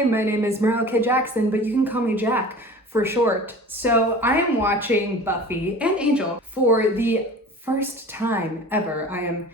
Hi, my name is Merle K. Jackson, but you can call me Jack for short. So I am watching Buffy and Angel for the first time ever. I am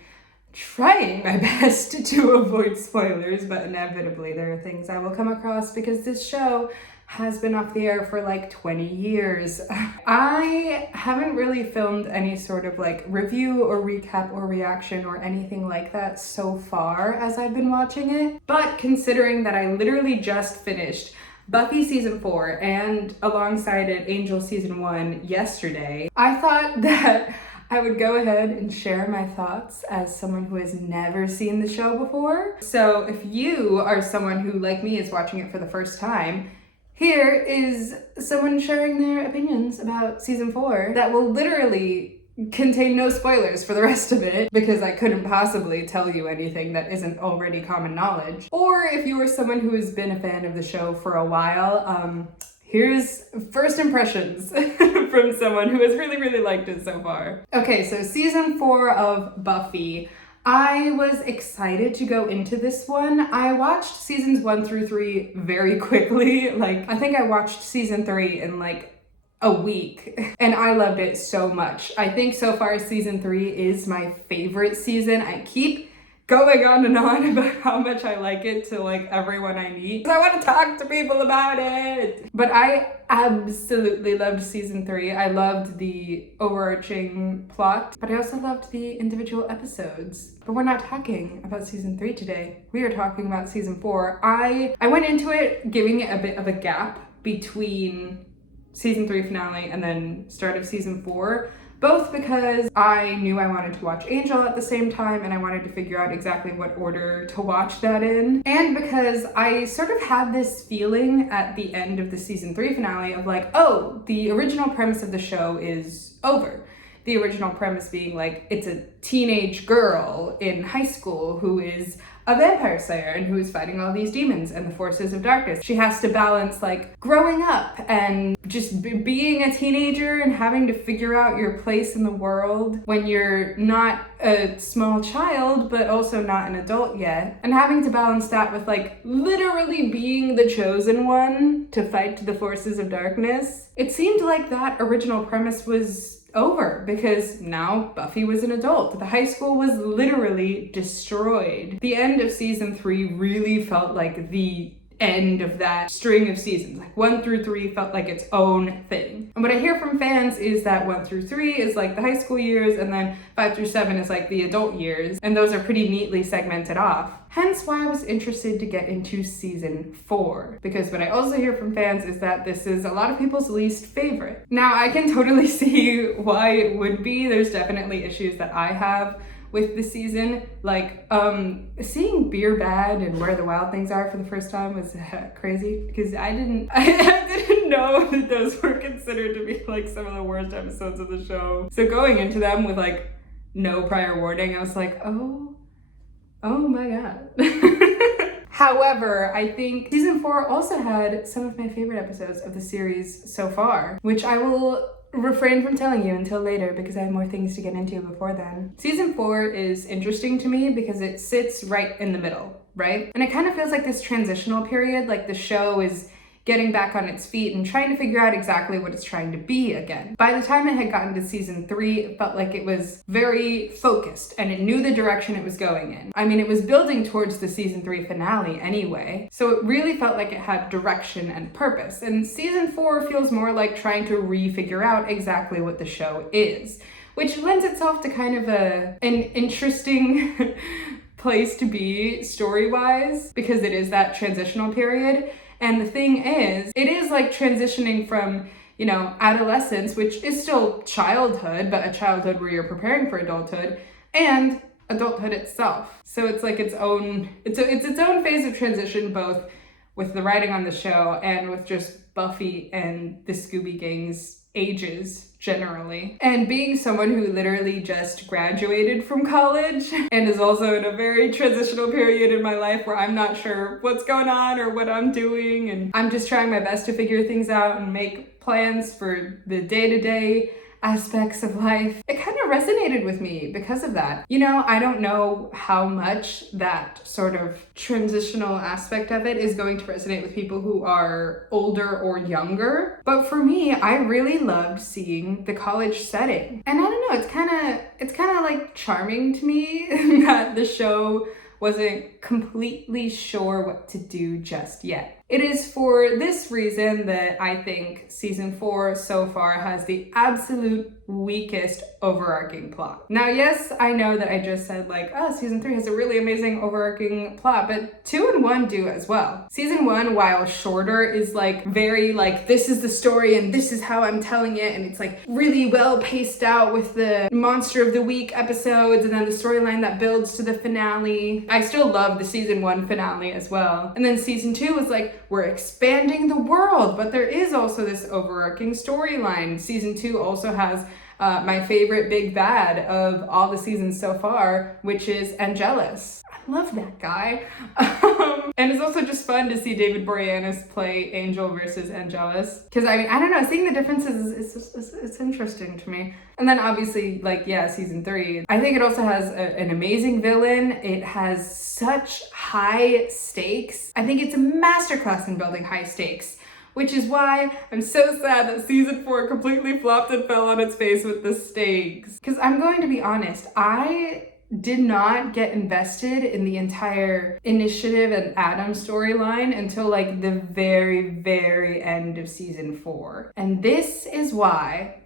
trying my best to avoid spoilers, but inevitably there are things I will come across because this show has been off the air for like 20 years. I haven't really filmed any sort of like review or recap or reaction or anything like that so far as I've been watching it. But considering that I literally just finished Buffy season 4 and alongside it Angel season 1 yesterday, I thought that I would go ahead and share my thoughts as someone who has never seen the show before. So if you are someone who, like me, is watching it for the first time, here is someone sharing their opinions about season 4 that will literally contain no spoilers for the rest of it because I couldn't possibly tell you anything that isn't already common knowledge. Or if you are someone who has been a fan of the show for a while, here's first impressions from someone who has really liked it so far. Okay, so season 4 of Buffy. I was excited to go into this one. I watched seasons 1 through 3 very quickly. I think I watched season 3 in a week and I loved it so much. I think so far season 3 is my favorite season. I keep going on and on about how much I like it to everyone I meet. I want to talk to people about it. But I absolutely loved season 3. I loved the overarching plot, but I also loved the individual episodes. But we're not talking about season 3 today. We are talking about season 4. I went into it giving it a bit of a gap between season 3 finale and then start of season 4. Both because I knew I wanted to watch Angel at the same time and I wanted to figure out exactly what order to watch that in. And because I sort of had this feeling at the end of the season 3 finale of oh, the original premise of the show is over. The original premise being it's a teenage girl in high school who is a vampire slayer and who is fighting all these demons and the forces of darkness. She has to balance growing up and just being a teenager and having to figure out your place in the world when you're not a small child but also not an adult yet, and having to balance that with literally being the chosen one to fight the forces of darkness. It seemed like that original premise was over because now Buffy was an adult. The high school was literally destroyed. The end of season 3 really felt like the end of that string of seasons. 1 through 3 felt like its own thing. And what I hear from fans is that 1 through 3 is the high school years and then 5 through 7 is the adult years, and those are pretty neatly segmented off. Hence why I was interested to get into season 4, because what I also hear from fans is that this is a lot of people's least favorite. Now, I can totally see why it would be. There's definitely issues that I have with the season. Seeing Beer Bad and Where the Wild Things Are for the first time was crazy because I didn't know that those were considered to be some of the worst episodes of the show. So going into them with no prior warning, I was oh my god. However, I think season 4 also had some of my favorite episodes of the series so far, which I will refrain from telling you until later because I have more things to get into before then. Season 4 is interesting to me because it sits right in the middle, right? And it kind of feels like this transitional period, the show is getting back on its feet and trying to figure out exactly what it's trying to be again. By the time it had gotten to season 3, it felt like it was very focused and it knew the direction it was going in. I mean, it was building towards the season 3 finale anyway, so it really felt like it had direction and purpose. And season 4 feels more like trying to refigure out exactly what the show is, which lends itself to kind of an interesting place to be story-wise because it is that transitional period. And the thing is, it is transitioning from, adolescence, which is still childhood, but a childhood where you're preparing for adulthood, and adulthood itself. So it's its own phase of transition, both with the writing on the show and with just Buffy and the Scooby Gang's ages generally. And being someone who literally just graduated from college and is also in a very transitional period in my life where I'm not sure what's going on or what I'm doing, and I'm just trying my best to figure things out and make plans for the day-to-day aspects of life, it kind of resonated with me because of that. You know, I don't know how much that sort of transitional aspect of it is going to resonate with people who are older or younger, but for me, I really loved seeing the college setting. And I don't know, it's kind of like charming to me that the show wasn't completely sure what to do just yet. It is for this reason that I think season 4 so far has the absolute weakest overarching plot. Now, yes, I know that I just said like, oh, season 3 has a really amazing overarching plot, but 2 and 1 do as well. Season 1, while shorter, is like very like, this is the story and this is how I'm telling it, and it's like really well paced out with the Monster of the Week episodes and then the storyline that builds to the finale. I still love the season 1 finale as well. And then season 2 was like, we're expanding the world, but there is also this overarching storyline. Season 2 also has my favorite big bad of all the seasons so far, which is Angelus. I love that guy. And it's also just fun to see David Boreanaz play Angel versus Angelus. Because I mean, I don't know, seeing the differences it's interesting to me. And then obviously, like, yeah, season 3. I think it also has an amazing villain. It has such high stakes. I think it's a masterclass in building high stakes, which is why I'm so sad that season 4 completely flopped and fell on its face with the stakes. Because I'm going to be honest, I did not get invested in the entire Initiative and Adam storyline until like the very, very end of season 4. And this is why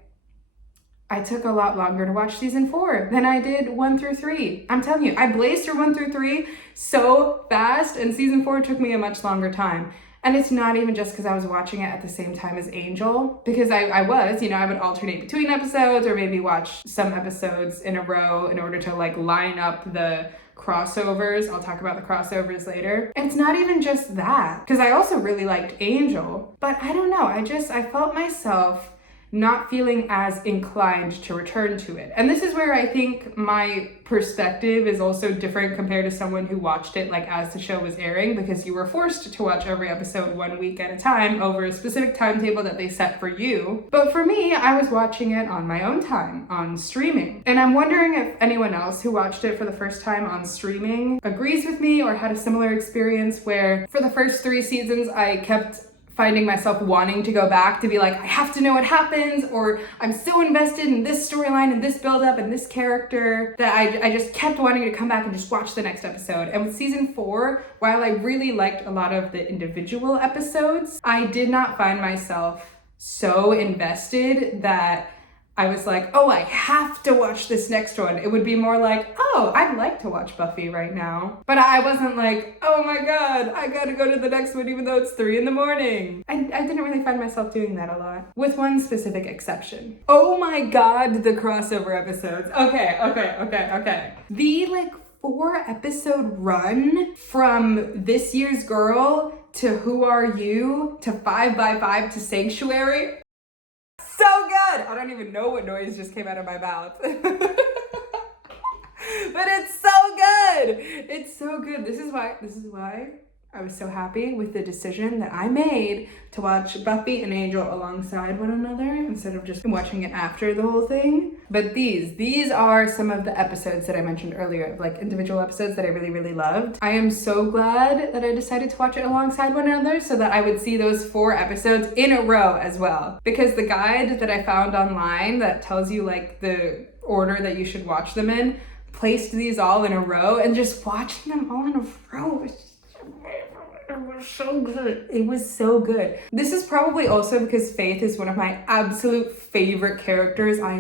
I took a lot longer to watch season 4 than I did 1 through 3. I'm telling you, I blazed through 1 through 3 so fast, and season 4 took me a much longer time. And it's not even just because I was watching it at the same time as Angel, because I was, you know, I would alternate between episodes or maybe watch some episodes in a row in order to like line up the crossovers. I'll talk about the crossovers later. And it's not even just that, because I also really liked Angel, but I don't know, I felt myself not feeling as inclined to return to it. And this is where I think my perspective is also different compared to someone who watched it like as the show was airing, because you were forced to watch every episode 1 week at a time over a specific timetable that they set for you. But for me, I was watching it on my own time, on streaming. And I'm wondering if anyone else who watched it for the first time on streaming agrees with me or had a similar experience where for the first 3 seasons, I kept finding myself wanting to go back to be like, I have to know what happens, or I'm so invested in this storyline and this build-up and this character that I just kept wanting to come back and just watch the next episode. And with season 4, while I really liked a lot of the individual episodes, I did not find myself so invested that I was like, oh, I have to watch this next one. It would be more like, oh, I'd like to watch Buffy right now. But I wasn't like, oh my God, I gotta go to the next one even though it's 3 in the morning. I didn't really find myself doing that a lot, with one specific exception. Oh my God, the crossover episodes. Okay. The like 4 episode run from This Year's Girl to Who Are You to 5 by 5 to Sanctuary. So good! I don't even know what noise just came out of my mouth. But it's so good! It's so good. This is why I was so happy with the decision that I made to watch Buffy and Angel alongside one another instead of just watching it after the whole thing. But these are some of the episodes that I mentioned earlier, like individual episodes that I really, really loved. I am so glad that I decided to watch it alongside one another so that I would see those 4 episodes in a row as well. Because the guide that I found online that tells you like the order that you should watch them in placed these all in a row, and just watching them all in a row was so good. It was so good. This is probably also because Faith is one of my absolute favorite characters. I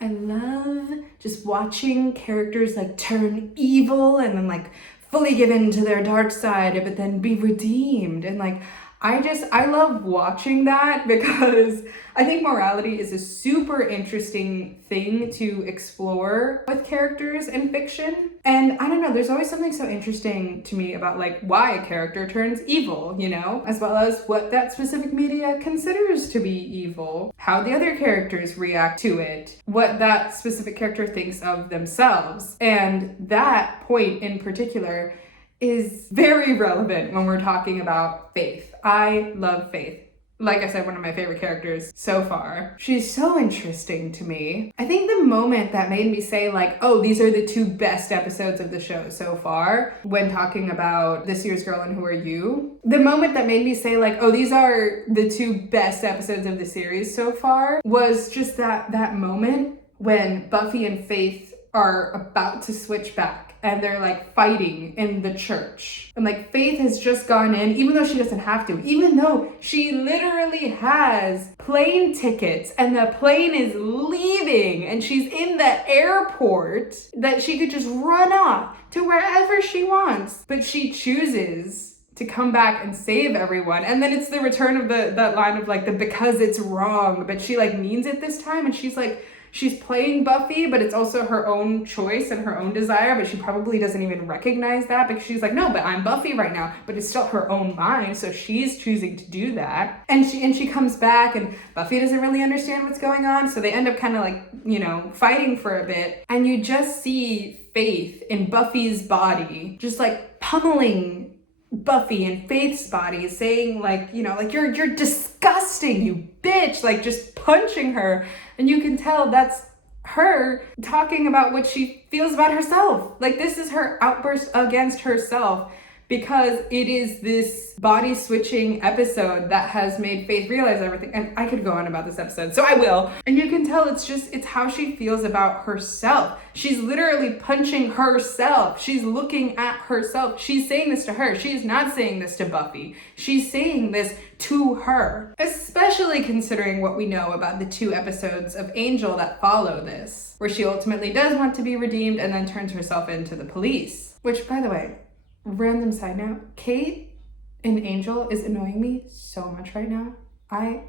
love just watching characters like turn evil and then like fully give in to their dark side, but then be redeemed. And like, I love watching that because I think morality is a super interesting thing to explore with characters in fiction. And I don't know, there's always something so interesting to me about like why a character turns evil, you know, as well as what that specific media considers to be evil, how the other characters react to it, what that specific character thinks of themselves. And that point in particular is very relevant when we're talking about Faith. I love Faith. like I said, one of my favorite characters so far. She's so interesting to me. I think the moment that made me say like, oh, these are the two best episodes of the show so far, when talking about This Year's Girl and Who Are You, the moment that made me say like, oh, these are the two best episodes of the series so far, was just that moment when Buffy and Faith are about to switch back. And they're like fighting in the church. And like Faith has just gone in, even though she doesn't have to, even though she literally has plane tickets and the plane is leaving and she's in the airport, that she could just run off to wherever she wants. But she chooses to come back and save everyone. And then it's the return of that line of like the because it's wrong, but she like means it this time. And she's like, she's playing Buffy, but it's also her own choice and her own desire, but she probably doesn't even recognize that because she's like, no, but I'm Buffy right now, but it's still her own mind, so she's choosing to do that. And she comes back and Buffy doesn't really understand what's going on, so they end up kind of like, you know, fighting for a bit, and you just see Faith in Buffy's body, just like pummeling Buffy and Faith's body, saying like, you know, like you're disgusting, you bitch, like just punching her. And you can tell that's her talking about what she feels about herself. Like this is her outburst against herself, because it is this body switching episode that has made Faith realize everything. And I could go on about this episode, so I will. And you can tell it's how she feels about herself. She's literally punching herself. She's looking at herself. She's saying this to her. She's not saying this to Buffy. She's saying this to her, especially considering what we know about the 2 episodes of Angel that follow this, where she ultimately does want to be redeemed and then turns herself into the police. Which, by the way, random side note, Kate in Angel is annoying me so much right now. I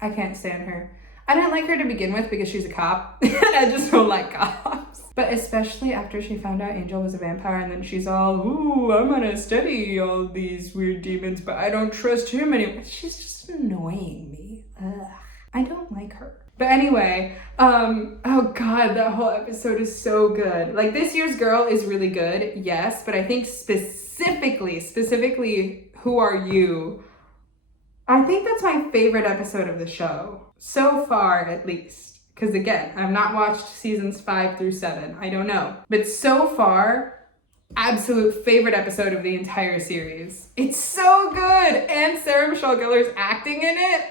can't stand her. I didn't like her to begin with because she's a cop. I just don't like cops. But especially after she found out Angel was a vampire, and then she's all, ooh, I'm gonna study all these weird demons, but I don't trust him anymore. She's just annoying me. Ugh. I don't like her. But anyway, oh God, that whole episode is so good. Like, This Year's Girl is really good, yes, but I think specifically, Who Are You? I think that's my favorite episode of the show. So far, at least. Because again, I've not watched seasons 5 through 7. I don't know. But so far, absolute favorite episode of the entire series. It's so good! And Sarah Michelle Gellar's acting in it.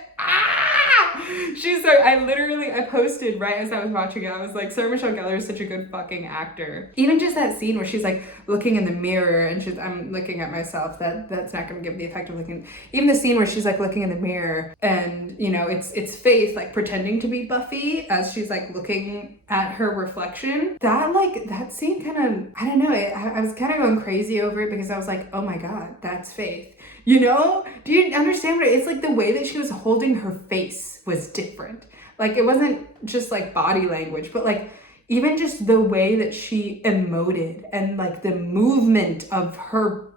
She's so, I posted right as I was watching it, I was like, Sarah Michelle Gellar is such a good fucking actor. Even just that scene where she's like looking in the mirror and I'm looking at myself, that's not gonna give the effect of looking, even the scene where she's like looking in the mirror and, you know, it's Faith like pretending to be Buffy as she's like looking at her reflection. That scene kind of, I don't know, I was kind of going crazy over it because I was like, oh my God, that's Faith. You know? Do you understand what it's like? The way that she was holding her face was different. Like, it wasn't just like body language, but like even just the way that she emoted and like the movement of her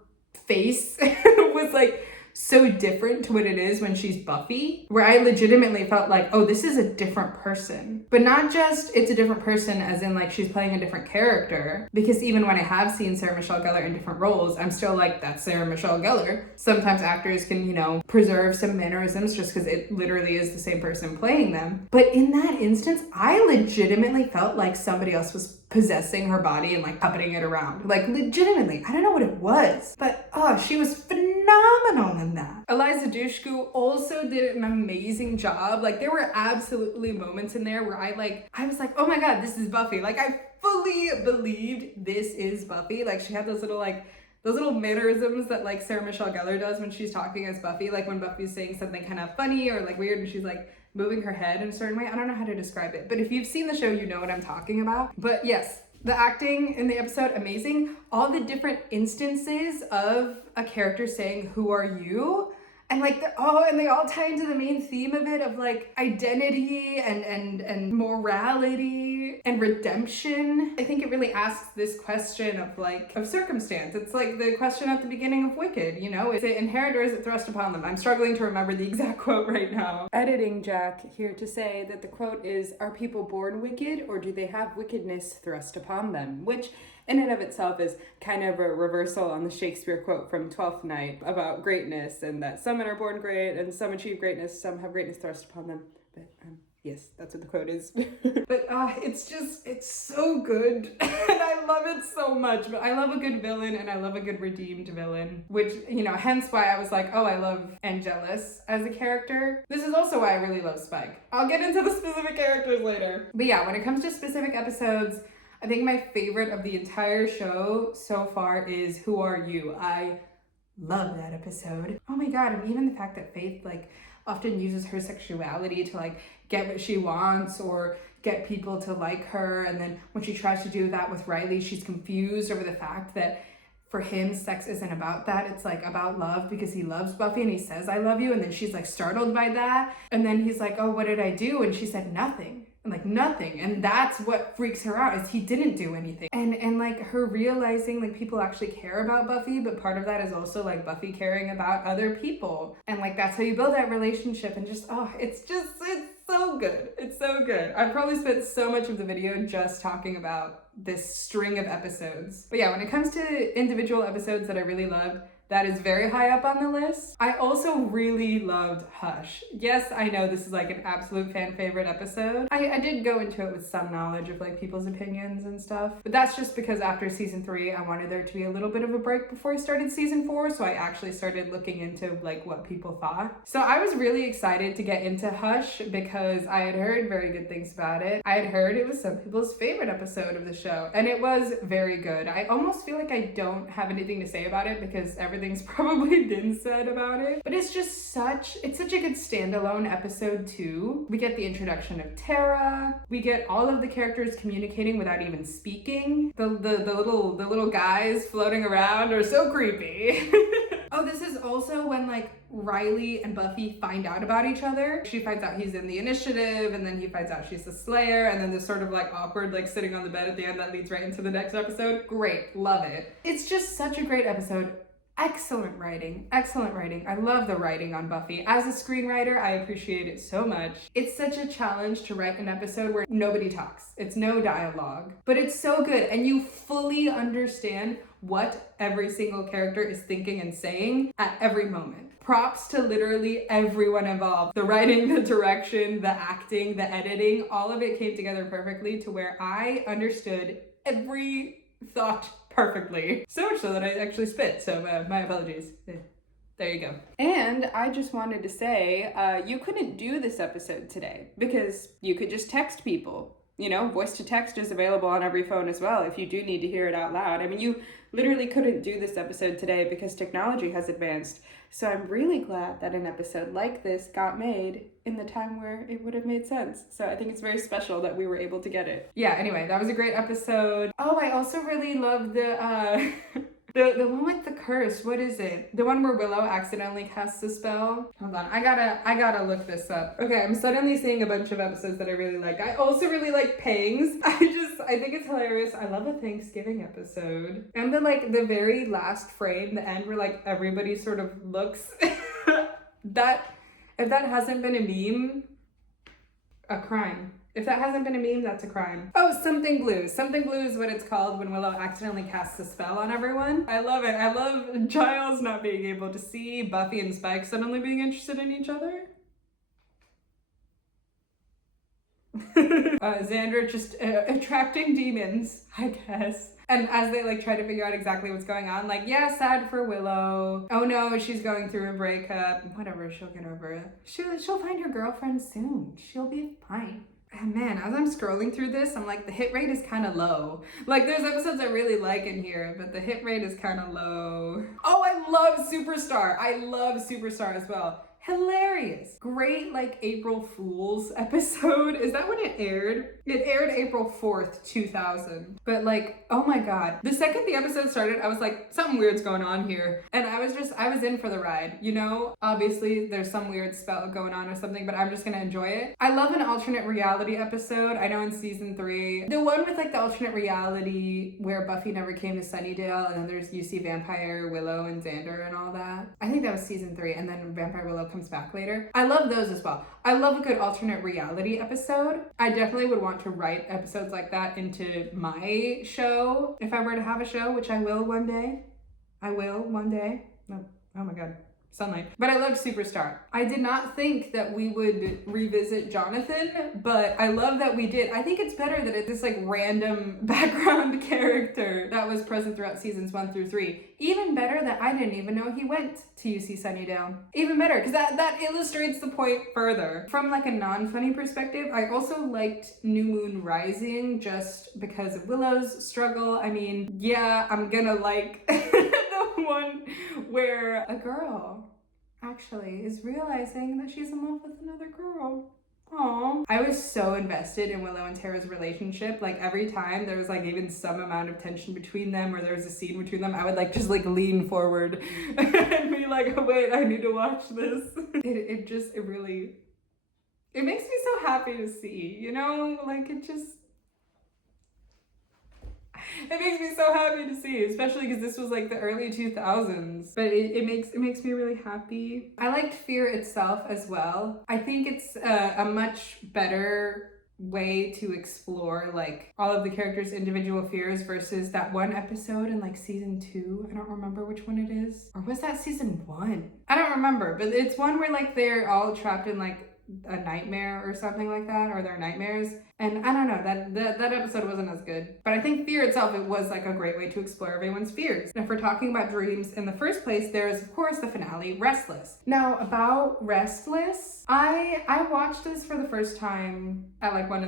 face was like so different to what it is when she's Buffy, where I legitimately felt like, oh, this is a different person. But not just it's a different person as in like she's playing a different character, because even when I have seen Sarah Michelle Gellar in different roles, I'm still like, that's Sarah Michelle Gellar. Sometimes actors can, you know, preserve some mannerisms just because it literally is the same person playing them. But in that instance, I legitimately felt like somebody else was possessing her body and like puppeting it around. Like, legitimately. I don't know what it was, but oh, she was phenomenal in that. Eliza Dushku also did an amazing job. Like, there were absolutely moments in there where I was like, oh my God, this is Buffy. Like, I fully believed this is Buffy. Like, she had those little mannerisms that like Sarah Michelle Gellar does when she's talking as Buffy, like when Buffy's saying something kind of funny or like weird and she's like moving her head in a certain way. I don't know how to describe it, but if you've seen the show, you know what I'm talking about. But yes, the acting in the episode, amazing. All the different instances of a character saying, who are you? And like, and they all tie into the main theme of it of like identity and morality and redemption. I think it really asks this question of circumstance. It's like the question at the beginning of Wicked, you know, is it inherent or is it thrust upon them? I'm struggling to remember the exact quote right now. Editing Jack here to say that the quote is, are people born wicked or do they have wickedness thrust upon them? Which in and of itself is kind of a reversal on the Shakespeare quote from Twelfth Night about greatness, and that some men are born great and some achieve greatness, some have greatness thrust upon them. But yes, that's what the quote is. But it's so good. And I love it so much. But I love a good villain, and I love a good redeemed villain. Which, hence why I was like, oh, I love Angelus as a character. This is also why I really love Spike. I'll get into the specific characters later. But yeah, when it comes to specific episodes, I think my favorite of the entire show so far is Who Are You? I love that episode. Oh my god, and even the fact that Faith, often uses her sexuality to, get what she wants or get people to like her, and then when she tries to do that with Riley, she's confused over the fact that for him, sex isn't about that. It's about love because he loves Buffy and he says, I love you. And then she's startled by that. And then he's like, oh, what did I do? And she said, nothing. And nothing. And that's what freaks her out, is he didn't do anything. And her realizing people actually care about Buffy, but part of that is also Buffy caring about other people. And that's how you build that relationship. And it's so good. It's so good. I've probably spent so much of the video just talking about this string of episodes. But yeah, when it comes to individual episodes that I really loved, that is very high up on the list. I also really loved Hush. Yes, I know this is an absolute fan favorite episode. I did go into it with some knowledge of people's opinions and stuff, but that's just because after season 3, I wanted there to be a little bit of a break before I started season 4, so I actually started looking into what people thought. So I was really excited to get into Hush because I had heard very good things about it. I had heard it was some people's favorite episode of the show, and it was very good. I almost feel like I don't have anything to say about it because everything's probably been said about it, but it's such a good standalone episode too. We get the introduction of Tara. We get all of the characters communicating without even speaking. The little guys floating around are so creepy. Oh, this is also when Riley and Buffy find out about each other. She finds out he's in the initiative, and then he finds out she's the Slayer, and then this sort of awkward sitting on the bed at the end that leads right into the next episode. Great, love it. It's just such a great episode. Excellent writing. I love the writing on Buffy. As a screenwriter, I appreciate it so much. It's such a challenge to write an episode where nobody talks. It's no dialogue, but it's so good, and you fully understand what every single character is thinking and saying at every moment. Props to literally everyone involved. The writing, the direction, the acting, the editing, all of it came together perfectly to where I understood every thought perfectly. So much so that I actually spit, so my apologies. There you go. And I just wanted to say, you couldn't do this episode today because you could just text people. Voice to text is available on every phone as well if you do need to hear it out loud. I mean, you literally couldn't do this episode today because technology has advanced. So I'm really glad that an episode like this got made in the time where it would have made sense. So I think it's very special that we were able to get it. Yeah, anyway, that was a great episode. Oh, I also really love the the one with the curse. What is it? The one where Willow accidentally casts a spell. Hold on, I gotta look this up. Okay, I'm suddenly seeing a bunch of episodes that I really like. I also really like Pangs. I think it's hilarious. I love a Thanksgiving episode. And the very last frame, the end where everybody sort of looks that, if that hasn't been a meme, a crime. If that hasn't been a meme, that's a crime. Oh, Something Blue. Something Blue is what it's called when Willow accidentally casts a spell on everyone. I love it. I love Giles not being able to see, Buffy and Spike suddenly being interested in each other. Xander just attracting demons, I guess. And as they try to figure out exactly what's going on, yeah, sad for Willow. Oh no, she's going through a breakup. Whatever, she'll get over it. She'll find her girlfriend soon. She'll be fine. And man, as I'm scrolling through this, I'm the hit rate is kind of low. There's episodes I really like in here, but the hit rate is kind of low. Oh, I love Superstar. I love Superstar as well. Hilarious. Great, April Fool's episode. Is that when it aired? It aired April 4th, 2000. But oh my god. The second the episode started, I was something weird's going on here. And I was in for the ride, Obviously, there's some weird spell going on or something, but I'm just gonna enjoy it. I love an alternate reality episode. I know in season 3, the one with the alternate reality where Buffy never came to Sunnydale, and then you see Vampire Willow and Xander and all that. I think that was season 3, and then Vampire Willow comes comes back later. I love those as well. I love a good alternate reality episode. I definitely would want to write episodes like that into my show if I were to have a show, which I will one day. I will one day. Oh my God. Sunlight. But I loved Superstar. I did not think that we would revisit Jonathan, but I love that we did. I think it's better that it's this like random background character that was present throughout seasons 1 through 3. Even better that I didn't even know he went to UC Sunnydale. Even better, because that illustrates the point further. From like a non-funny perspective, I also liked New Moon Rising just because of Willow's struggle. I mean, yeah, I'm gonna like the one where a girl actually is realizing that she's in love with another girl. Aww. I was so invested in Willow and Tara's relationship. Like every time there was like even some amount of tension between them or there was a scene between them, I would like just like lean forward and be like, oh, wait, I need to watch this. It really makes me so happy to see, you know, like it makes me so happy to see, especially because this was like the early 2000s. But it makes me really happy. I liked Fear itself as well. I think it's a much better way to explore like all of the characters' individual fears versus that one episode in like season 2. I don't remember which one it is. Or was that season 1? I don't remember, but it's one where like they're all trapped in like a nightmare or something like that, or their nightmares. And I don't know, that episode wasn't as good. But I think Fear itself, it was like a great way to explore everyone's fears. And if we're talking about dreams in the first place, there is of course the finale, Restless. Now about Restless, I watched this for the first time at like 1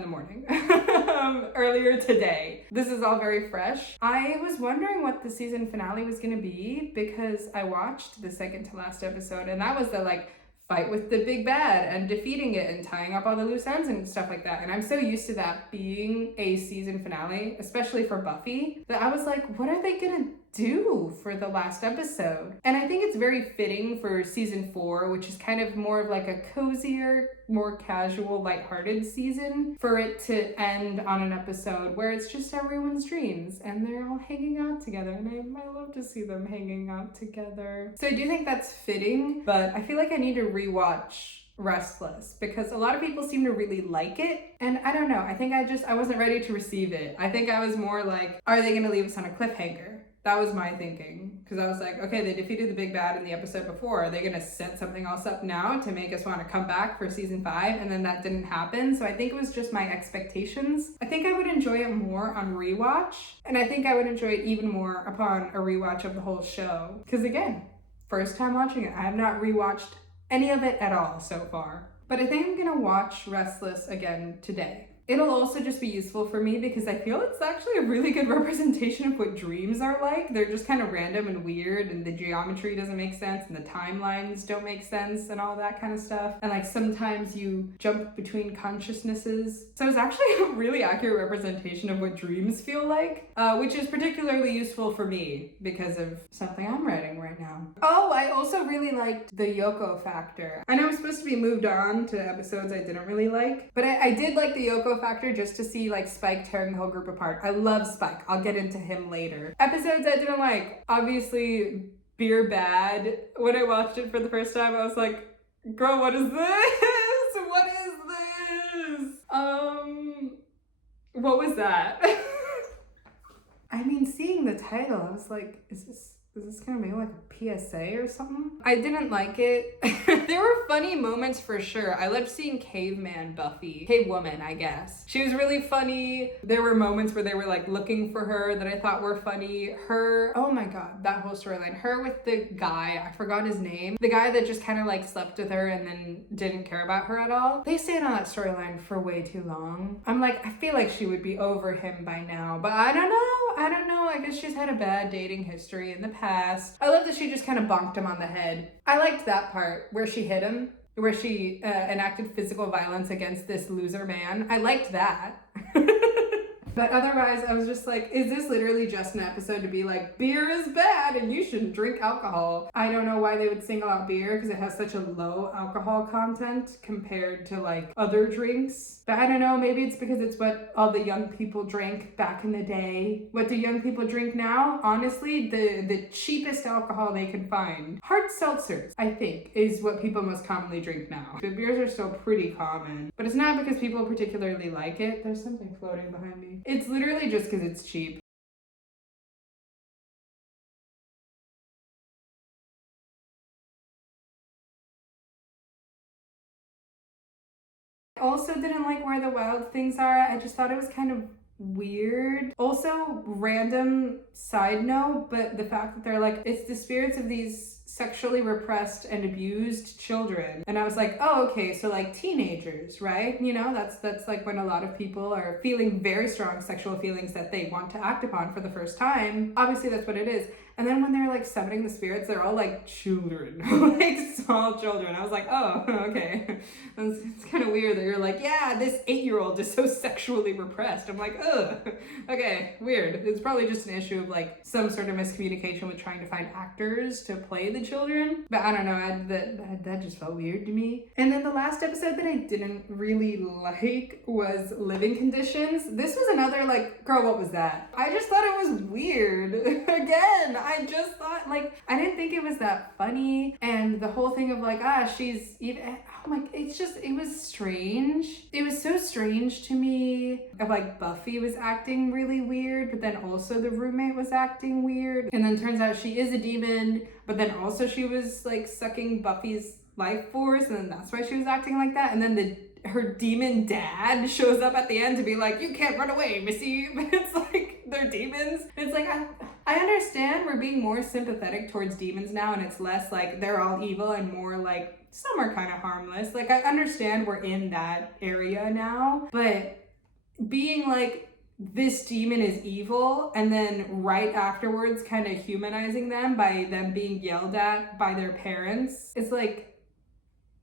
a.m. earlier today. This is all very fresh. I was wondering what the season finale was gonna be because I watched the second to last episode and that was the like fight with the big bad and defeating it and tying up all the loose ends and stuff like that. And I'm so used to that being a season finale, especially for Buffy, that I was like, what are they gonna do for the last episode? And I think it's very fitting for season 4, which is kind of more of like a cozier, more casual, lighthearted season, for it to end on an episode where it's just everyone's dreams and they're all hanging out together. And I love to see them hanging out together. So I do think that's fitting, but I feel like I need to rewatch Restless because a lot of people seem to really like it, and I don't know, I think I wasn't ready to receive it. I think I was more like, are they gonna leave us on a cliffhanger? That was my thinking, because I was like, okay, they defeated the big bad in the episode before. Are they gonna set something else up now to make us want to come back for season 5? And then that didn't happen, so I think it was just my expectations. I think I would enjoy it more on rewatch, and I think I would enjoy it even more upon a rewatch of the whole show. Because again, first time watching it, I have not rewatched any of it at all so far. But I think I'm gonna watch Restless again today. It'll also just be useful for me because I feel it's actually a really good representation of what dreams are like. They're just kind of random and weird, and the geometry doesn't make sense, and the timelines don't make sense, and all that kind of stuff. And like sometimes you jump between consciousnesses. So it's actually a really accurate representation of what dreams feel like, which is particularly useful for me because of something I'm writing right now. Oh, I also really liked the Yoko factor. I know I'm supposed to be moved on to episodes I didn't really like, but I did like the Yoko factor just to see like Spike tearing the whole group apart. I love Spike. I'll get into him later. Episodes I didn't like. Obviously, Beer Bad. When I watched it for the first time, I was like, girl, what is this? What is this? What was that? I mean, seeing the title, I was like, is this gonna be like a PSA or something? I didn't like it. There were funny moments for sure. I loved seeing Caveman Buffy. Cavewoman, I guess. She was really funny. There were moments where they were like looking for her that I thought were funny. Her, oh my god, that whole storyline. Her with the guy, I forgot his name. The guy that just kind of like slept with her and then didn't care about her at all. They stayed on that storyline for way too long. I'm like, I feel like she would be over him by now, but I don't know. I guess she's had a bad dating history in the past. I love that she just kind of bonked him on the head. I liked that part where she hit him, where she enacted physical violence against this loser man. I liked that. But otherwise, I was just like, is this literally just an episode to be like, beer is bad and you shouldn't drink alcohol? I don't know why they would single out beer because it has such a low alcohol content compared to like other drinks. But I don't know, maybe it's because it's what all the young people drank back in the day. What do young people drink now? Honestly, the cheapest alcohol they can find. Hard seltzers, I think, is what people most commonly drink now. But beers are still pretty common. But it's not because people particularly like it. There's something floating behind me. It's literally just because it's cheap. I also didn't like Where the Wild Things Are. I just thought it was kind of weird. Also, random side note, but the fact that they're like, it's the spirits of these sexually repressed and abused children. And I was like, oh, okay, so like teenagers, right? You know, that's like when a lot of people are feeling very strong sexual feelings that they want to act upon for the first time. Obviously, that's what it is. And then when they're like summoning the spirits, they're all like children, like small children. I was like, oh, okay. It's kind of weird that you're like, yeah, this 8-year-old is so sexually repressed. I'm like, ugh, okay, weird. It's probably just an issue of like some sort of miscommunication with trying to find actors to play the children. But I don't know, that just felt weird to me. And then the last episode that I didn't really like was Living Conditions. This was another like, girl, what was that? I just thought it was weird. Again, I just thought, like, I didn't think it was that funny. And the whole thing of like, she's even, oh my, it was strange. It was so strange to me of like Buffy was acting really weird, but then also the roommate was acting weird. And then turns out she is a demon, but then also she was like sucking Buffy's life force, and then that's why she was acting like that. And then her demon dad shows up at the end to be like, you can't run away, Missy. But it's like, they're demons. It's like, I understand we're being more sympathetic towards demons now, and it's less like they're all evil and more like some are kind of harmless. Like, I understand we're in that area now, but being like, this demon is evil, and then right afterwards kind of humanizing them by them being yelled at by their parents, it's like,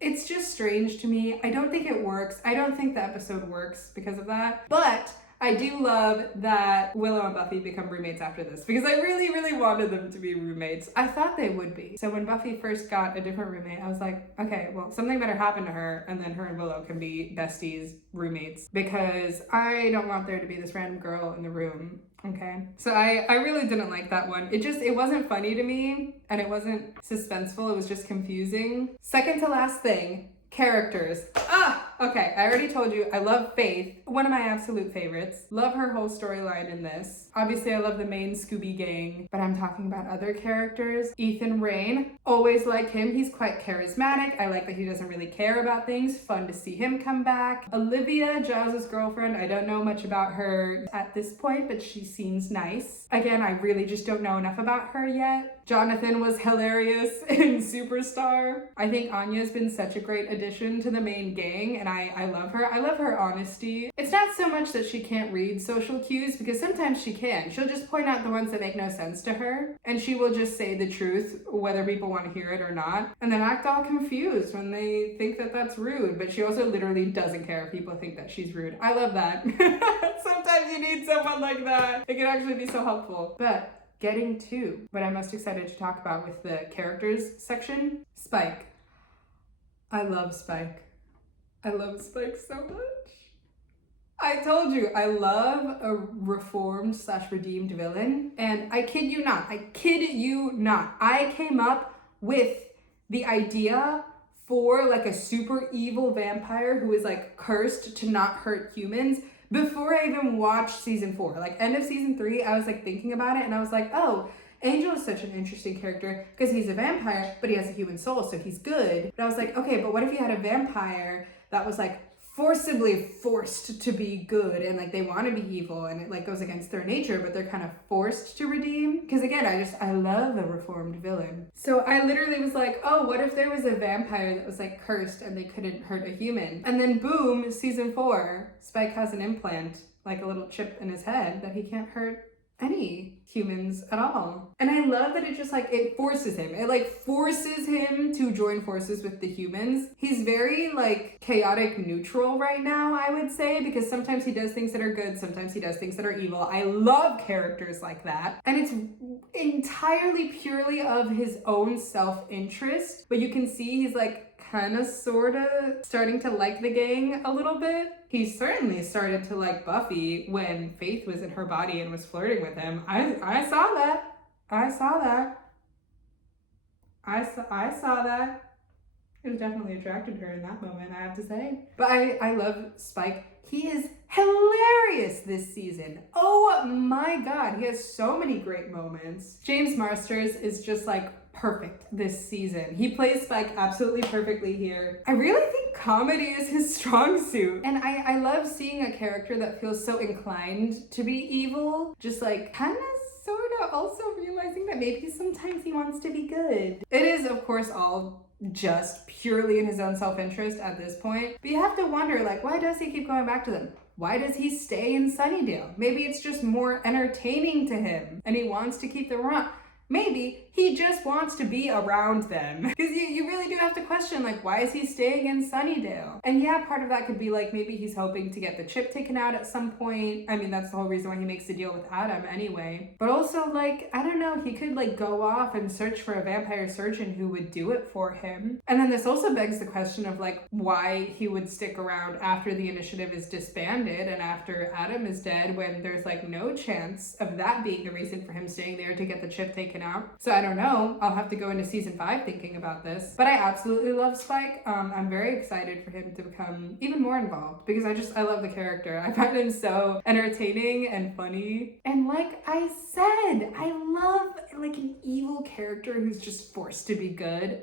it's just strange to me. I don't think it works. I don't think the episode works because of that. But I do love that Willow and Buffy become roommates after this because I really, really wanted them to be roommates. I thought they would be. So when Buffy first got a different roommate, I was like, okay, well, something better happen to her, and then her and Willow can be besties, roommates, because I don't want there to be this random girl in the room. Okay. So I really didn't like that one. It wasn't funny to me, and it wasn't suspenseful. It was just confusing. Second to last thing, characters. Okay, I already told you I love Faith, one of my absolute favorites. Love her whole storyline in this. Obviously, I love the main Scooby gang, but I'm talking about other characters. Ethan Rayne, always like him. He's quite charismatic. I like that he doesn't really care about things. Fun to see him come back. Olivia, Giles' girlfriend, I don't know much about her at this point, but she seems nice. Again, I really just don't know enough about her yet. Jonathan was hilarious in Superstar. I think Anya's been such a great addition to the main gang, and I love her. I love her honesty. It's not so much that she can't read social cues, because sometimes she can. She'll just point out the ones that make no sense to her, and she will just say the truth, whether people want to hear it or not, and then act all confused when they think that that's rude. But she also literally doesn't care if people think that she's rude. I love that. Sometimes you need someone like that. It can actually be so helpful. But getting to what I'm most excited to talk about with the characters section, Spike. I love Spike. I love Spike so much. I told you, I love a reformed / redeemed villain. And I kid you not, I came up with the idea for like a super evil vampire who is like cursed to not hurt humans before I even watched season 4. Like end of season 3, I was like thinking about it, and I was like, oh, Angel is such an interesting character because he's a vampire, but he has a human soul, so he's good. But I was like, okay, but what if you had a vampire that was like forcibly forced to be good, and like they want to be evil, and it like goes against their nature, but they're kind of forced to redeem? Because again, I love a reformed villain. So I literally was like, oh, what if there was a vampire that was like cursed and they couldn't hurt a human? And then boom, season 4, Spike has an implant, like a little chip in his head, that he can't hurt any humans at all. And I love that it just like, it forces him. It like forces him to join forces with the humans. He's very like chaotic neutral right now, I would say, because sometimes he does things that are good, sometimes he does things that are evil. I love characters like that. And it's entirely purely of his own self-interest, but you can see he's like kind of sort of starting to like the gang a little bit. He certainly started to like Buffy when Faith was in her body and was flirting with him. I saw that. I saw that. I saw that. It was definitely attracted to her in that moment, I have to say. But I love Spike. He is hilarious this season. Oh my God, he has so many great moments. James Marsters is just like perfect this season. He plays Spike absolutely perfectly here. I really think comedy is his strong suit. And I love seeing a character that feels so inclined to be evil, just like kind of sort of also realizing that maybe sometimes he wants to be good. It is, of course, all just purely in his own self-interest at this point. But you have to wonder, like, why does he keep going back to them? Why does he stay in Sunnydale? Maybe it's just more entertaining to him and he wants to keep them around. Maybe he just wants to be around them. Because you really do have to question, like, why is he staying in Sunnydale? And yeah, part of that could be like, maybe he's hoping to get the chip taken out at some point. I mean, that's the whole reason why he makes the deal with Adam anyway. But also, like, I don't know, he could like go off and search for a vampire surgeon who would do it for him. And then this also begs the question of like, why he would stick around after the initiative is disbanded and after Adam is dead, when there's like no chance of that being the reason for him staying there to get the chip taken out. So I don't know. I'll have to go into season 5 thinking about this. But I absolutely love Spike. I'm very excited for him to become even more involved because I love the character. I find him so entertaining and funny. And like I said, I love like an evil character who's just forced to be good.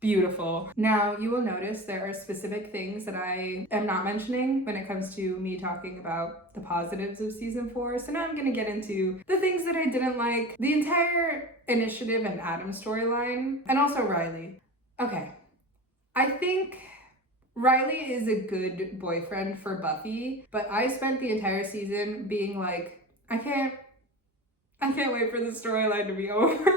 Beautiful. Now, you will notice there are specific things that I am not mentioning when it comes to me talking about the positives of season 4. So now I'm going to get into the things that I didn't like. The entire initiative and Adam storyline, and also Riley. Okay. I think Riley is a good boyfriend for Buffy, but I spent the entire season being like, I can't wait for the storyline to be over.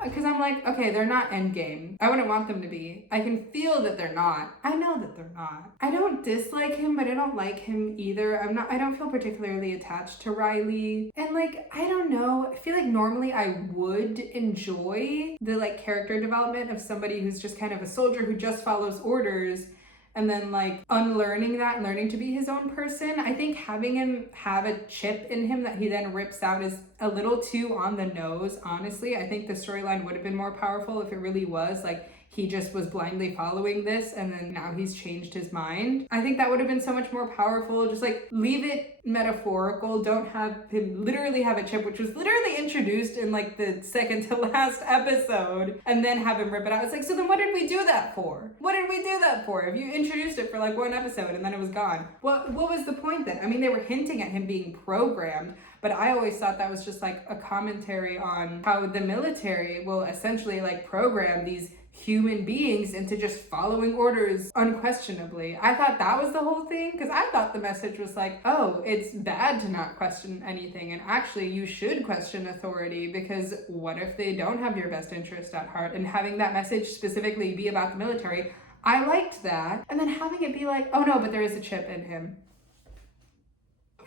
Because I'm like, okay, they're not endgame. I wouldn't want them to be. I can feel that they're not. I know that they're not. I don't dislike him, but I don't like him either. I don't feel particularly attached to Riley. And like, I don't know. I feel like normally I would enjoy the like character development of somebody who's just kind of a soldier who just follows orders, and then like unlearning that and learning to be his own person. I think having him have a chip in him that he then rips out is a little too on the nose, honestly. I think the storyline would have been more powerful if it really was like he just was blindly following this and then now he's changed his mind. I think that would have been so much more powerful. Just like leave it metaphorical. Don't have him literally have a chip, which was literally introduced in like the second to last episode, and then have him rip it out. It's like, so then what did we do that for? What did we do that for? If you introduced it for like one episode and then it was gone, what was the point then? I mean, they were hinting at him being programmed, but I always thought that was just like a commentary on how the military will essentially like program these human beings into just following orders unquestionably. I thought that was the whole thing, because I thought the message was like, oh, it's bad to not question anything, and actually you should question authority, because what if they don't have your best interest at heart? And having that message specifically be about the military, I liked that. And then having it be like, oh no, but there is a chip in him.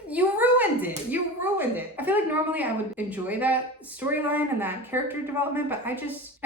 You ruined it. You ruined it. I feel like normally I would enjoy that storyline and that character development, but I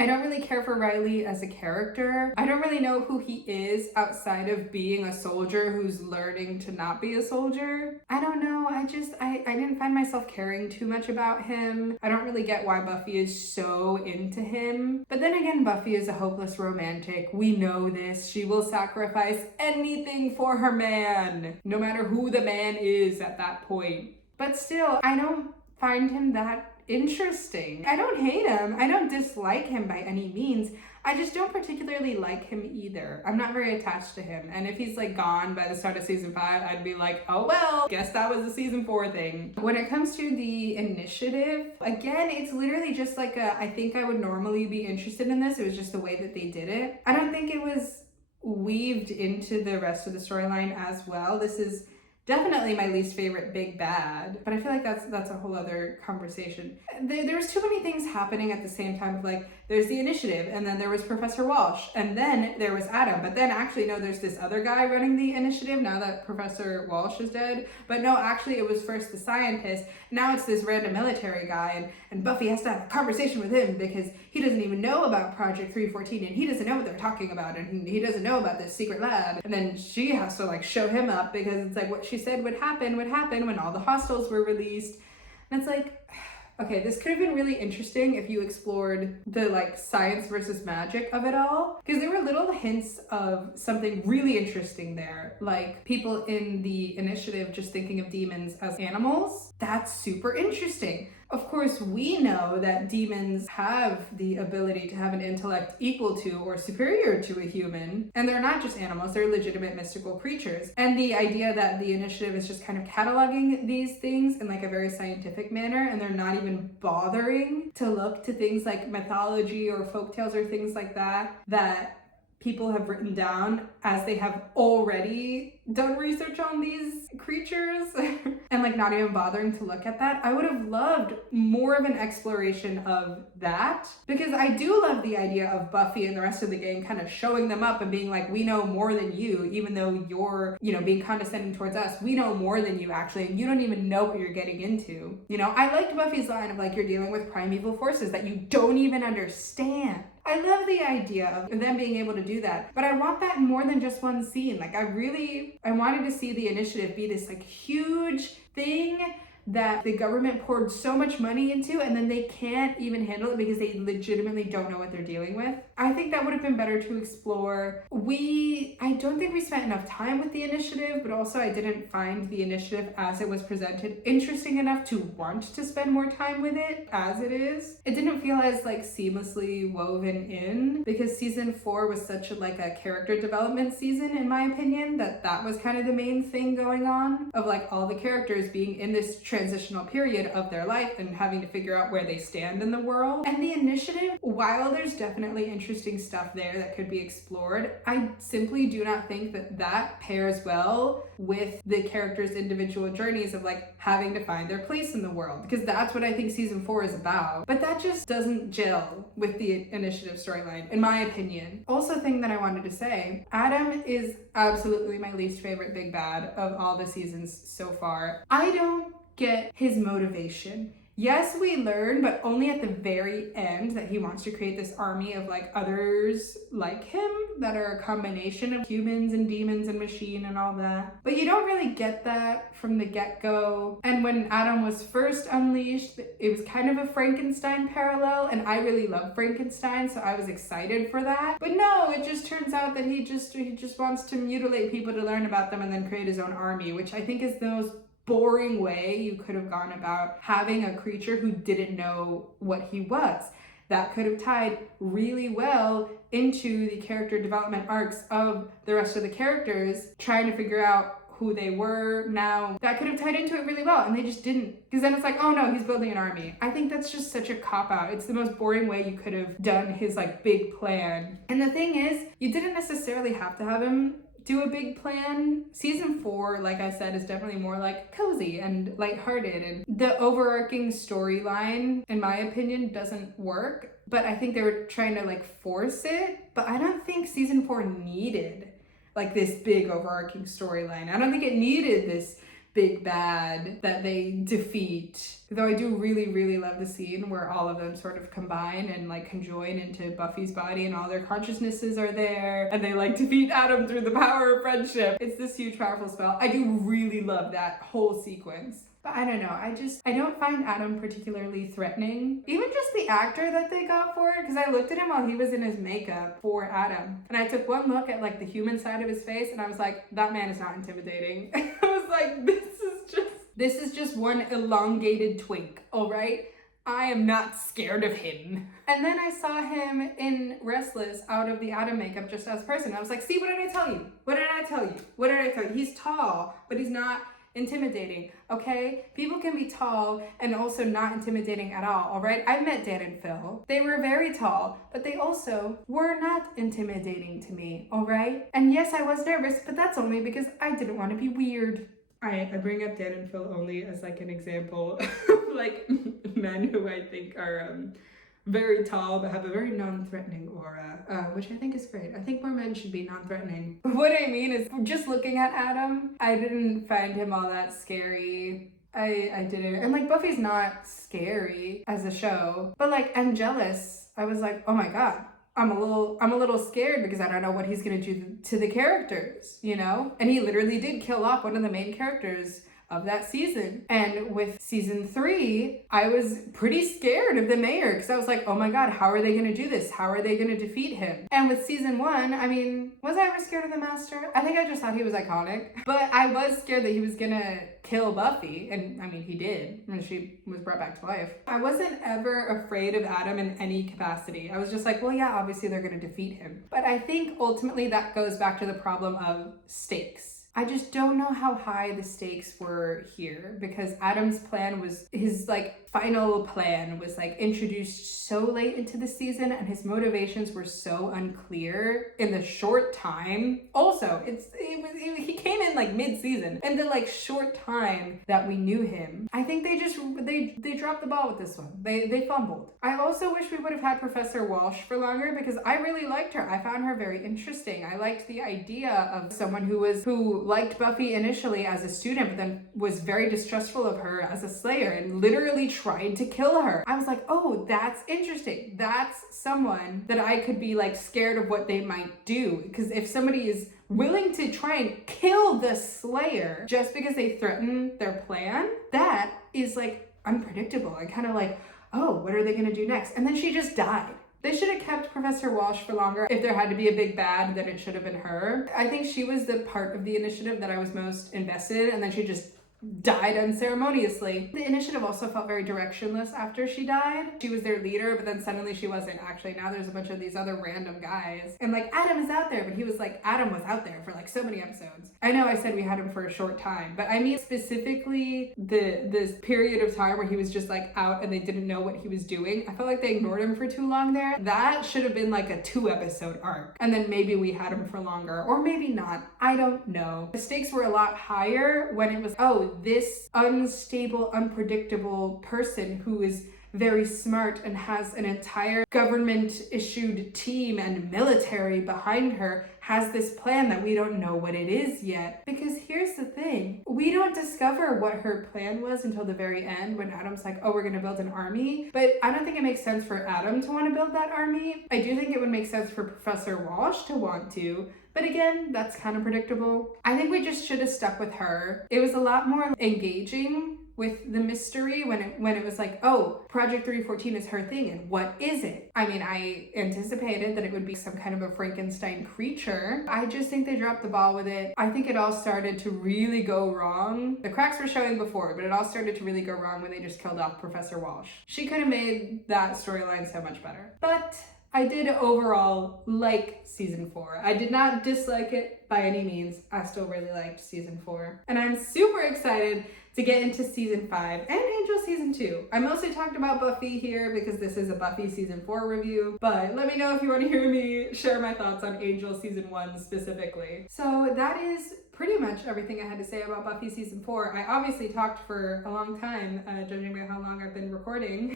don't really care for Riley as a character. I don't really know who he is outside of being a soldier who's learning to not be a soldier. I don't know. I didn't find myself caring too much about him. I don't really get why Buffy is so into him. But then again, Buffy is a hopeless romantic. We know this. She will sacrifice anything for her man, no matter who the man is at that point. But still, I don't find him that interesting. I don't hate him. I don't dislike him by any means. I just don't particularly like him either. I'm not very attached to him. And if he's like gone by the start of season 5, I'd be like, oh well, guess that was a season 4 thing. When it comes to the initiative, again, it's literally just like I think I would normally be interested in this. It was just the way that they did it. I don't think it was weaved into the rest of the storyline as well. This is Definitely my least favorite big bad, but I feel like that's a whole other conversation. There was too many things happening at the same time. Like there's the initiative, and then there was Professor Walsh, and then there was Adam. But then actually no, there's this other guy running the initiative now that Professor Walsh is dead. But no, actually it was first the scientist. Now it's this random military guy, and Buffy has to have a conversation with him because he doesn't even know about Project 314, and he doesn't know what they're talking about, and he doesn't know about this secret lab. And then she has to like show him up because it's like what she said would happen when all the hostiles were released. And it's like, okay, this could have been really interesting if you explored the like science versus magic of it all, because there were little hints of something really interesting there, like people in the initiative just thinking of demons as animals. That's super interesting. Of course, we know that demons have the ability to have an intellect equal to or superior to a human, and they're not just animals, they're legitimate mystical creatures. And the idea that the initiative is just kind of cataloging these things in like a very scientific manner, and they're not even bothering to look to things like mythology or folktales or things like that people have written down as they have already done research on these creatures and like not even bothering to look at that. I would have loved more of an exploration of that, because I do love the idea of Buffy and the rest of the gang kind of showing them up and being like, we know more than you, even though you're, being condescending towards us. We know more than you actually, and you don't even know what you're getting into. I liked Buffy's line of like, you're dealing with primeval forces that you don't even understand. I love the idea of them being able to do that, but I want that in more than just one scene. Like I wanted to see the initiative be this like huge thing that the government poured so much money into, and then they can't even handle it because they legitimately don't know what they're dealing with. I think that would have been better to explore. I don't think we spent enough time with the initiative, but also I didn't find the initiative as it was presented interesting enough to want to spend more time with it as it is. It didn't feel as like seamlessly woven in, because season 4 was such a character development season, in my opinion, that was kind of the main thing going on, of like all the characters being in this transitional period of their life and having to figure out where they stand in the world. And the initiative, while there's definitely interesting stuff there that could be explored, I simply do not think that pairs well with the characters' individual journeys of like having to find their place in the world, because that's what I think season 4 is about. But that just doesn't gel with the initiative storyline, in my opinion. Also, thing that I wanted to say, Adam is absolutely my least favorite big bad of all the seasons so far. I don't get his motivation. Yes, we learn, but only at the very end, that he wants to create this army of like others like him that are a combination of humans and demons and machine and all that. But you don't really get that from the get-go. And when Adam was first unleashed, it was kind of a Frankenstein parallel, and I really love Frankenstein, so I was excited for that. But no, it just turns out that he just wants to mutilate people to learn about them and then create his own army, which I think is the most boring way you could have gone about having a creature who didn't know what he was. That could have tied really well into the character development arcs of the rest of the characters, trying to figure out who they were now. That could have tied into it really well, and they just didn't. Because then it's like, oh no, he's building an army. I think that's just such a cop-out. It's the most boring way you could have done his like big plan. And the thing is, you didn't necessarily have to have him do a big plan. Season 4, like I said, is definitely more like cozy and lighthearted, and the overarching storyline, in my opinion, doesn't work. But I think they were trying to like force it, but I don't think season 4 needed like this big overarching storyline. I don't think it needed this big bad that they defeat. Though I do really, really love the scene where all of them sort of combine and like conjoin into Buffy's body, and all their consciousnesses are there, and they like defeat Adam through the power of friendship. It's this huge, powerful spell. I do really love that whole sequence. But I don't know, I don't find Adam particularly threatening. Even just the actor that they got for it, because I looked at him while he was in his makeup for Adam, and I took one look at like the human side of his face, and I was like, that man is not intimidating. I was like, this is just one elongated twink, all right? I am not scared of him. And then I saw him in Restless out of the Adam makeup just as a person. I was like, see, what did I tell you? What did I tell you? What did I tell you? He's tall, but he's not intimidating, okay? People can be tall and also not intimidating at all right? I've met Dan and Phil. They were very tall, but they also were not intimidating to me, all right? And yes, I was nervous, but that's only because I didn't want to be weird. I bring up Dan and Phil only as like an example of like men who I think are very tall but have a very non-threatening aura, which I think is great. I think more men should be non-threatening. What I mean is, just looking at Adam, I didn't find him all that scary. I didn't. And like Buffy's not scary as a show, but like Angelus, I was like, oh my god. I'm a little scared because I don't know what he's gonna do to the characters, you know? And he literally did kill off one of the main characters of that season. And with season 3, I was pretty scared of the mayor because I was like, oh my god, how are they going to do this? How are they going to defeat him? And with season 1, I mean, was I ever scared of the master? I think I just thought he was iconic, but I was scared that he was going to kill Buffy. And I mean, he did when she was brought back to life. I wasn't ever afraid of Adam in any capacity. I was just like, well, yeah, obviously they're going to defeat him. But I think ultimately that goes back to the problem of stakes. I just don't know how high the stakes were here because Adam's plan was, his like final plan was like introduced so late into the season and his motivations were so unclear in the short time. Also, he came in like mid-season and the like short time that we knew him. I think they dropped the ball with this one. They fumbled. I also wish we would have had Professor Walsh for longer because I really liked her. I found her very interesting. I liked the idea of someone who liked Buffy initially as a student, but then was very distrustful of her as a slayer and literally tried to kill her. I was like, oh, that's interesting. That's someone that I could be like scared of what they might do. Because if somebody is willing to try and kill the slayer just because they threaten their plan, that is like unpredictable. I kind of like, oh, what are they going to do next? And then she just died. They should have kept Professor Walsh for longer. If there had to be a big bad, then it should have been her. I think she was the part of the initiative that I was most invested in, and then she just died unceremoniously. The initiative also felt very directionless after she died. She was their leader, but then suddenly she wasn't. Actually, now there's a bunch of these other random guys. And like, Adam is out there, but he was like, Adam was out there for like so many episodes. I know I said we had him for a short time, but I mean specifically this period of time where he was just like out and they didn't know what he was doing. I felt like they ignored him for too long there. That should have been like a 2-episode arc. And then maybe we had him for longer, or maybe not. I don't know. The stakes were a lot higher when it was, oh, this unstable, unpredictable person who is very smart and has an entire government-issued team and military behind her has this plan that we don't know what it is yet. Because here's the thing, we don't discover what her plan was until the very end when Adam's like, oh, we're gonna build an army. But I don't think it makes sense for Adam to want to build that army. I do think it would make sense for Professor Walsh to want to. But again, that's kind of predictable. I think we just should have stuck with her. It was a lot more engaging with the mystery when it was like, oh, Project 314 is her thing, and what is it? I mean, I anticipated that it would be some kind of a Frankenstein creature. I just think they dropped the ball with it. I think it all started to really go wrong. The cracks were showing before, but it all started to really go wrong when they just killed off Professor Walsh. She could have made that storyline so much better. But I did overall like season 4. I did not dislike it by any means. I still really liked season 4. And I'm super excited to get into season 5 and Angel season 2. I mostly talked about Buffy here because this is a Buffy season 4 review, but let me know if you want to hear me share my thoughts on Angel season 1 specifically. So that is pretty much everything I had to say about Buffy season 4. I obviously talked for a long time, judging by how long I've been recording.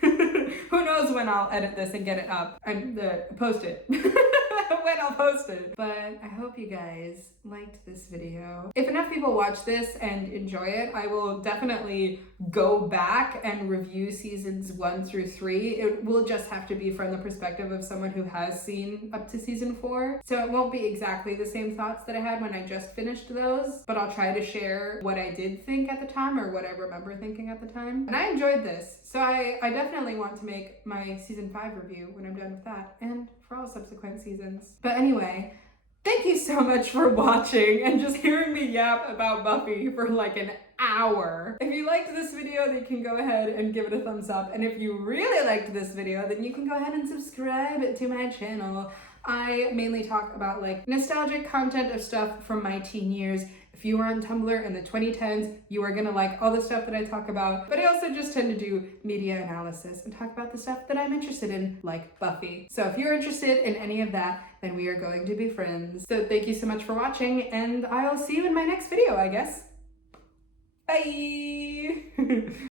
Who knows when I'll edit this and get it up and post it. When I'll post it. But I hope you guys liked this video. If enough people watch this and enjoy it, I will definitely go back and review seasons 1 through 3. It will just have to be from the perspective of someone who has seen up to season 4. So it won't be exactly the same thoughts that I had when I just finished those, but I'll try to share what I did think at the time or what I remember thinking at the time. And I enjoyed this. So I definitely want to make my season 5 review when I'm done with that, and for all subsequent seasons. But anyway, thank you so much for watching and just hearing me yap about Buffy for like an hour. If you liked this video, then you can go ahead and give it a thumbs up. And if you really liked this video, then you can go ahead and subscribe to my channel. I mainly talk about like nostalgic content of stuff from my teen years. If you were on Tumblr in the 2010s, you are gonna like all the stuff that I talk about, but I also just tend to do media analysis and talk about the stuff that I'm interested in, like Buffy. So if you're interested in any of that, then we are going to be friends. So thank you so much for watching, and I'll see you in my next video, I guess. Bye.